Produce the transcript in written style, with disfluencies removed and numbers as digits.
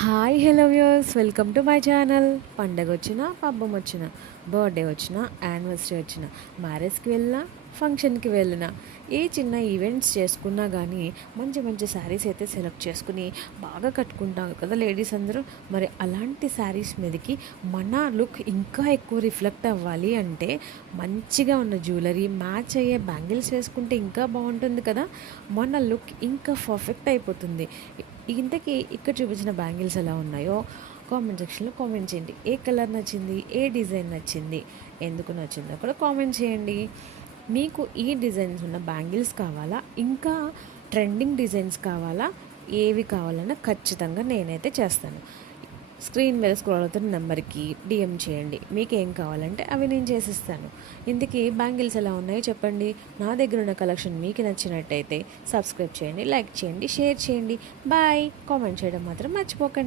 Hi hello viewers, welcome to my channel. పండగ వచ్చినా, పబ్బం వచ్చిన, బర్త్డే వచ్చినా, యానివర్సరీ వచ్చిన, మ్యారేజ్కి వెళ్ళినా, ఫంక్షన్కి వెళ్ళినా, ఏ చిన్న ఈవెంట్స్ చేసుకున్నా కానీ మంచి మంచి శారీస్ అయితే సెలెక్ట్ చేసుకుని బాగా కట్టుకుంటారు కదా లేడీస్ అందరూ. మరి అలాంటి శారీస్ మీదకి మన లుక్ ఇంకా ఎక్కువ రిఫ్లెక్ట్ అవ్వాలి అంటే మంచిగా ఉన్న జ్యువెలరీ మ్యాచ్ అయ్యే బ్యాంగిల్స్ వేసుకుంటే ఇంకా బాగుంటుంది కదా. మన లుక్ ఇంకా పర్ఫెక్ట్ అయిపోతుంది. ఇంతకీ ఇక్కడ చూపించిన బ్యాంగిల్స్ ఎలా ఉన్నాయో కామెంట్ సెక్షన్లో కామెంట్ చేయండి. ఏ కలర్ నచ్చింది, ఏ డిజైన్ నచ్చింది, ఎందుకు నచ్చిందో కూడా కామెంట్ చేయండి. మీకు ఈ డిజైన్స్ ఉన్న బ్యాంగిల్స్ కావాలా, ఇంకా ట్రెండింగ్ డిజైన్స్ కావాలా, ఏవి కావాలన్నా ఖచ్చితంగా నేనైతే చేస్తాను. స్క్రీన్ మీద స్క్రోల్ అవుతున్న నెంబర్కి డిఎం చేయండి. మీకు ఏం కావాలంటే అవి నేను చేసిస్తాను. ఇందుకే బ్యాంగిల్స్ ఎలా ఉన్నాయో చెప్పండి. నా దగ్గర ఉన్న కలెక్షన్ మీకు నచ్చినట్టయితే సబ్స్క్రైబ్ చేయండి, లైక్ చేయండి, షేర్ చేయండి. బాయ్. కామెంట్ చేయడం మాత్రం మర్చిపోకండి.